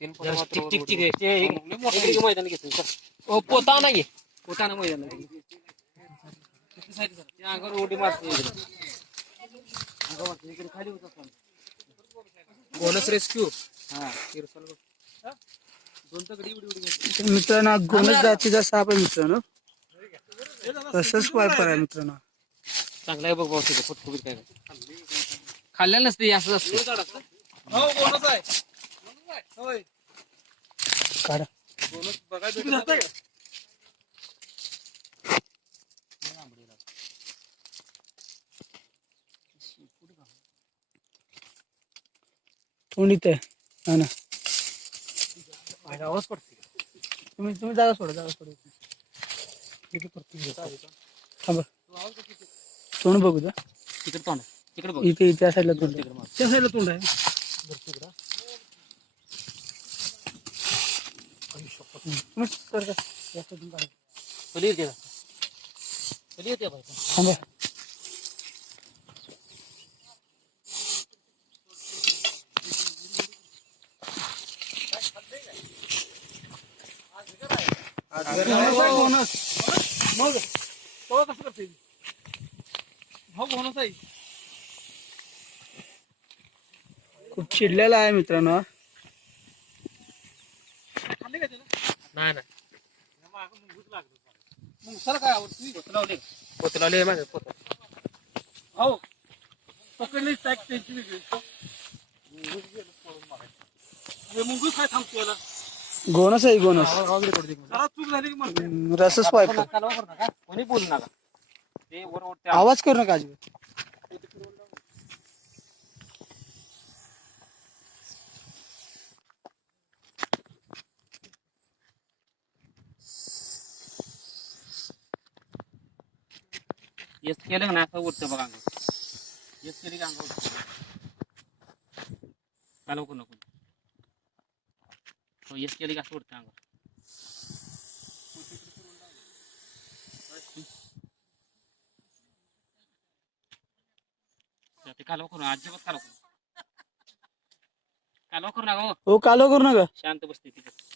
चिक चिक चिक ते एक मैदान घेतो पोता नाही पोताना मैदान अंगावर उडी मारते अंगावर मारते. इकडे खाली बोनस रेस्क्यू हा किरसाल बघ. दोन तगडी उडी उडी घेते तर मित्रांनो गोनस जातीचा साप आहे मित्रांनो. तसंच वायपर आहे मित्रांनो. चांगला आहे बघ भाऊ तिथे फुटफुटीत काय. खाल्लेलं नसते असं असतं. हो बोनस आहे. होय काढा. बोनस बघायला भेटत नाही का? तोंड इथं आहे. हा ना. आवाज़ पडते तुम्ही तुम्ही जागा सोडा जागा सोडा. किती पडते थांबा तोंड बघू द्या तिकडे तोंड बघ. इथे त्या साईडला तोंड त्या साईडला तोंड आहे. मग तेव्हा कसं करते हा बोनस आहे खूप चिडलेला आहे मित्रांनो. नाही नाही. मागं मुंगूस लागलं मग सर काय आवडती पोत. लावले पोत माझं पोत हो. पकडली टॅक त्यांची वेगळी. मुंगूस गेलं पळून मारायचं. हे मुंगूस काय थांबतो याला? गोनस आहे गोनस. जरा चूक झाली की म्हणते हम्म, रसच वायपर कालवा करू नका कोणी बोलू नका. ते वर वर आवाज़ करू नका अजिबात. येस केलं ना असं उठतं बघा अंगावर येस केली की अंगावर काल करू नको हो येस केली की असं उठतं अंगावर ते कालवा करू अजिबात कालवा करू कालवा करू नका हो हो कालो करू नका शांत बसते तिथे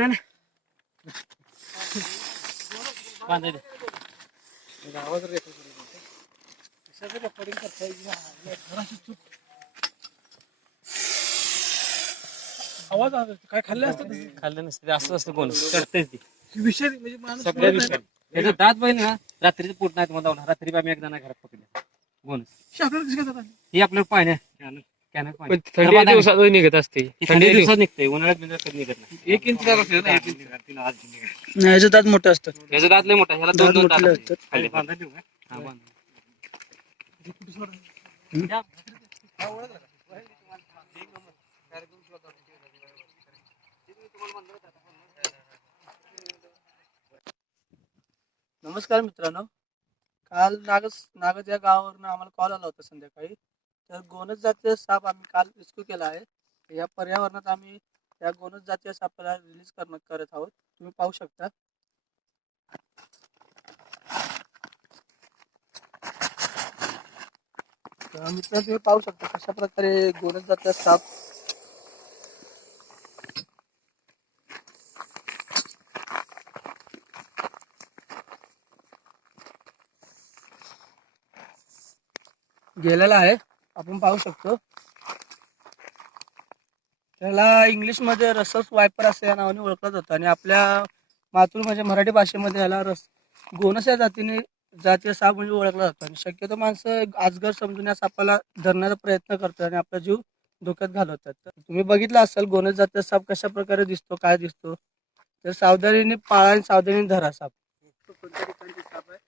आहे ना? दे आवाज रेकॉर्ड कशाचं रेकॉर्डिंग करता येईल? ना? या घराची चूक. आवाज आला. काय खाल्ले असतात खाल्लं नसतं. असं असतं कोण चढतेच ती. विषय म्हणजे माणूस सगळ्या विषय त्याचं दात बहीण ना रात्रीचं पोट नाही तुम्हाला रात्री आम्ही एकदा नाही घरात पकडले. कोण? ही आपल्याला पाहिजे कॅनक पण थंडी दिवसात निघत असते। थंडी दिवसात निघते उन्हाळ्यात बिन्हाळ्यात कधी निघत नाही. एक इंच दार असेल ना एक इंच. नाही. याचे दात मोठे असतात याचं दात लय मोठा ह्याला दोन दोन दात मोठे असतात. असतात खाली. बांधा देऊ का? हा, बाँध. का? नमस्कार मित्रांनो. काल नागस नागज या गावावरून आम्हाला कॉल आला होता संध्याकाळी. तर गोनस जातीय साप आम्ही काल रेस्क्यू केला आहे. या पर्यावरणात आम्ही या गोनस जातीय सापाला रिलीज़ करणं करत आहोत. तुम्ही पाहू शकता. तर मित्रांनो, तुम्ही पाहू शकता कशा प्रकारे गोनस जातीय साप गेलेला आहे. आपण पाहू शकतो. त्याला इंग्लिशमध्ये रसस वायपर असं या नावाने ओळखलं जातं. आणि आपल्या मातृ म्हणजे मराठी भाषेमध्ये याला रस गोनस या जातीने जातीय साप म्हणजे ओळखला जातो. आणि शक्यतो माणसं आजगर समजून या सापाला धरण्याचा प्रयत्न करतात आणि आपला जीव धोक्यात घालवतात. तुम्ही बघितलं असाल गोनस जातीय साप कशा प्रकारे दिसतो काय दिसतो? तर सावधानीने पाळा आणि सावधानीने धरा साप कोणत्या ठिकाणचे साप आहे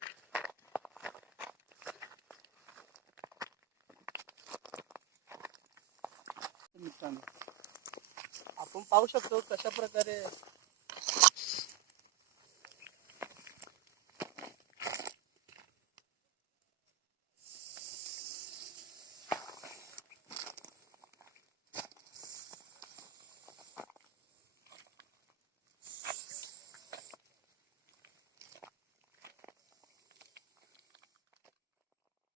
मित्रांनो आपण पाहू शकतो कशा प्रकारे